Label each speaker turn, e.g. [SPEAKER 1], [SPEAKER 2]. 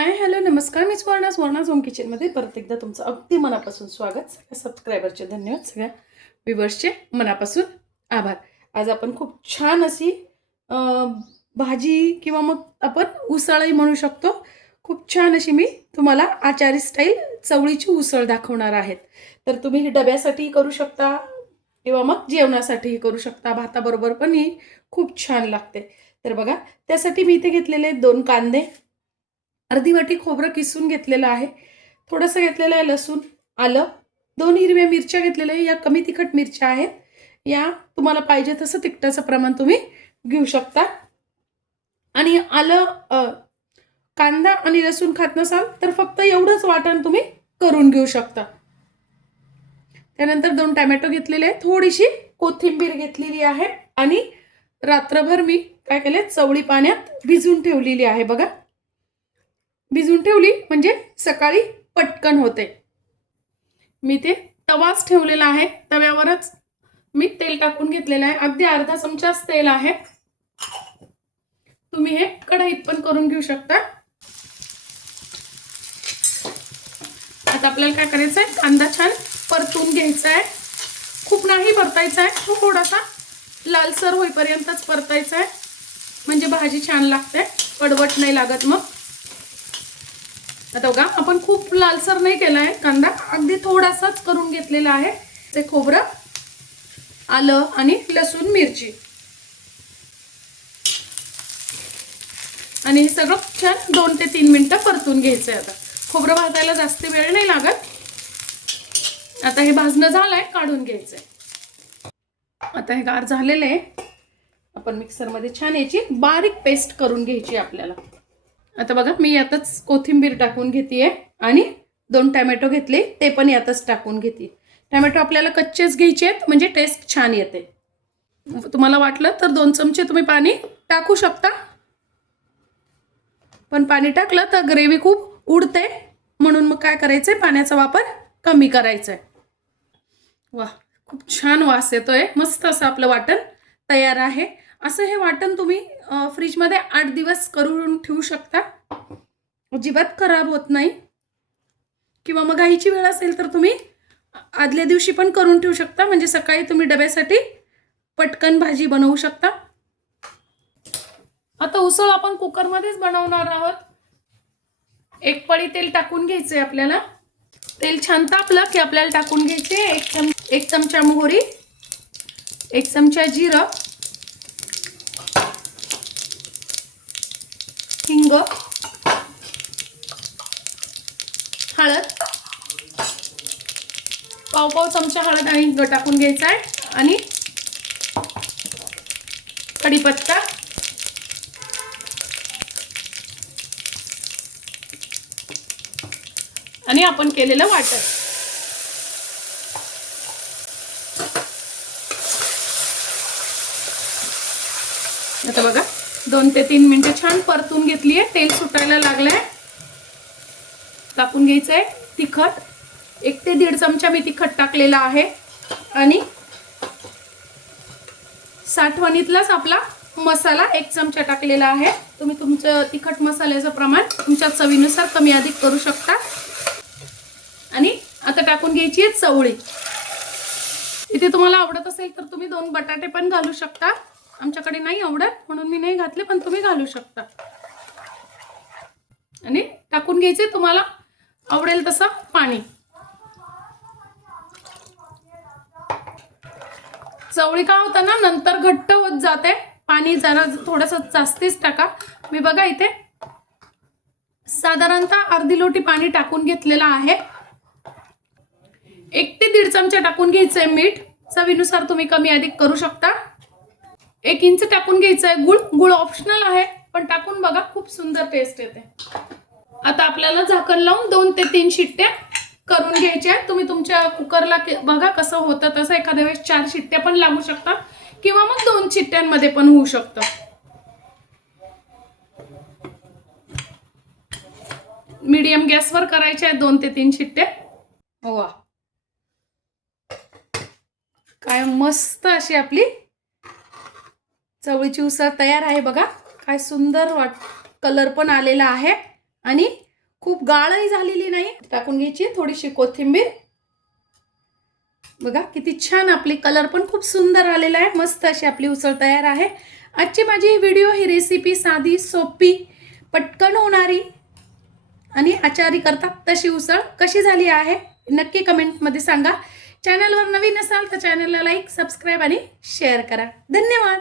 [SPEAKER 1] Hi hello नमस्कार. मी Swarna Swarna zone किचनमध्ये परत एकदा तुमचं अगदी मनापासून स्वागत. सगळ्या सबस्क्रायबरचे धन्यवाद सगळ्या व्ह्युअर्सचे मनापासून आभार. आज आपण खूप छान अशी भाजी किंवा मग आपण उसळही म्हणू शकतो. खूप छान अशी मी तुम्हाला आचारी स्टाईल चवळीची उसळ दाखवणार आहेत. तर तुम्ही ही डब्यासाठीही करू शकता किंवा मग जेवणासाठीही करू शकता. भाताबरोबर पण ही खूप छान लागते. तर बघा त्यासाठी मी इथे घेतलेले दोन कांदे. अर्धी वाटी खोबरं किसून घेतलेलं आहे. थोडंसं घेतलेलं आहे लसूण आलं. दोन हिरव्या मिरच्या घेतलेल्या आहे. या कमी तिखट मिरच्या आहेत. या तुम्हाला पाहिजे तसं तिखटाचं प्रमाण तुम्ही घेऊ शकता. आणि आलं कांदा आणि लसूण खात नसाल तर फक्त एवढंच वाटण तुम्ही करून घेऊ शकता. त्यानंतर दोन टॅमॅटो घेतलेले आहे थोडीशी कोथिंबीर घेतलेली आहे. आणि रात्रभर मी काय केले चवळी पाण्यात भिजून ठेवलेली आहे. बघा. भिजून ठेवली म्हणजे सकाळी पटकन होते. मी ते तवाच ठेवलेला आहे तव्यावरच मी तेल टाकून घेतलेलं आहे. अगदी अर्धा चमचाच तेल आहे. तुम्ही हे कढईत पण करून घेऊ शकता. आता आपल्याला काय करायचं आहे? कांदा छान परतून घ्यायचा आहे. खूप नाही परतायचा आहे थोडासा लालसर होईपर्यंतच परतायचा आहे. म्हणजे भाजी छान लागते कडवट नाही लागत मग. आता बघा आपण खूप लालसर नाही केला आहे कांदा. अगदी थोडासाच करून घेतलेला आहे ते खोबरं आलं आणि लसूण मिरची. आणि हे सगळं छान दोन ते तीन मिनटं परतून घ्यायचं आहे आता. खोबरं भाजायला जास्त वेळ नाही लागत. आता हे भाजणं झालंय काढून घ्यायचंय. आता हे गार झालेलं आहे. आपण मिक्सरमध्ये छान याची बारीक पेस्ट करून घ्यायची आपल्याला. आता बघा मी यातच कोथिंबीर टाकून घेते आणि दोन टॅमॅटो घेतले ते पण यातच टाकून घेते टॅमॅटो आपल्याला कच्चेच घ्यायचे आहेत म्हणजे टेस्ट छान येते. तुम्हाला वाटलं तर दोन चमचे तुम्ही पाणी टाकू शकता. पण पाणी टाकलं तर ग्रेव्ही खूप उडते म्हणून मग काय करायचंय? पाण्याचा वापर कमी करायचा आहे वा खूप छान वास येतोय. मस्त असं आपलं वाटण तयार आहे. असं हे वाटण तुम्ही फ्रीजमध्ये आठ दिवस करून ठेवू शकता. अजिबात खराब होत नाही. किंवा मग घाईची वेळ असेल तर तुम्ही आदल्या दिवशी पण करून ठेवू शकता. म्हणजे सकाळी तुम्ही डब्यासाठी पटकन भाजी बनवू शकता. आता उसळ आपण कुकरमध्येच बनवणार आहोत. एक पळी तेल टाकून घ्यायचं आहे आपल्याला. तेल छान तापलं की आपल्याला टाकून घ्यायचे एक चम एक चमचा मोहरी एक चमचा जिरं हिंग हळद पाव पाव चमचा हळद आणि हिंग टाकून घ्यायचा आहे. आणि कढीपत्ता. आणि आपण केलेलं वाटण. आता बघा. दोन ते तीन मिनिटं छान परतून घेतली आहे. तेल सुटायला लागलंय. टाकून घ्यायचं आहे तिखट. एक ते दीड चमचा मी तिखट टाकलेला आहे. आणि साठवणीतलाच आपला मसाला एक चमचा टाकलेला आहे. तुम्ही तुमचं तिखट मसाल्याचं प्रमाण तुमच्या चवीनुसार कमी अधिक करू शकता. आणि आता टाकून घ्यायची आहे चवळी. इथे तुम्हाला आवडत असेल तर तुम्ही दोन बटाटे पण घालू शकता. आमच्याकडे नाही आवडत म्हणून मी नाही घातले पण तुम्ही घालू शकता. आणि टाकून घ्यायचे तुम्हाला आवडेल तसं पाणी. चवळी का होतं ना नंतर घट्ट होत जाते. पाणी जरा थोडंसं जास्तीच टाका. मी बघा इथे साधारणतः अर्धी लोटी पाणी टाकून घेतलेलं आहे. एक ते दीड चमचा टाकून घ्यायचंय मीठ. चवीनुसार तुम्ही कमी अधिक करू शकता. एक इंच टाकून घ्यायचं आहे गुळ गुळ ऑप्शनल आहे पण टाकून बघा खूप सुंदर टेस्ट येते. आता आपल्याला झाकण लावून दोन ते तीन शिट्ट्या करून घ्यायच्या आहेत. तुम्ही तुमच्या कुकरला बघा कसं होतं तसं एखाद्या वेळेस चार शिट्ट्या पण लागू शकतात किंवा मग दोन शिट्ट्यांमध्ये पण होऊ शकतं. मीडियम गॅसवर करायच्या आहेत दोन ते तीन शिट्ट्या. वा. काय मस्त अशी आपली चवळीची उसळ तयार आहे बघा. काय सुंदर वाट कलर पण आलेला आहे. आणि खूप गाळही झालेली नाही. टाकून घ्यायची थोडीशी कोथिंबीर. बघा किती छान आपली कलर पण खूप सुंदर आलेला आहे. मस्त अशी आपली उसळ तयार आहे. आजची माझी व्हिडिओ ही रेसिपी साधी सोपी पटकन होणारी आणि आचारी करतात तशी उसळ कशी झाली आहे नक्की कमेंटमध्ये सांगा. चॅनलवर नवीन असाल तर चॅनलला लाईक सबस्क्राईब आणि शेअर करा. धन्यवाद!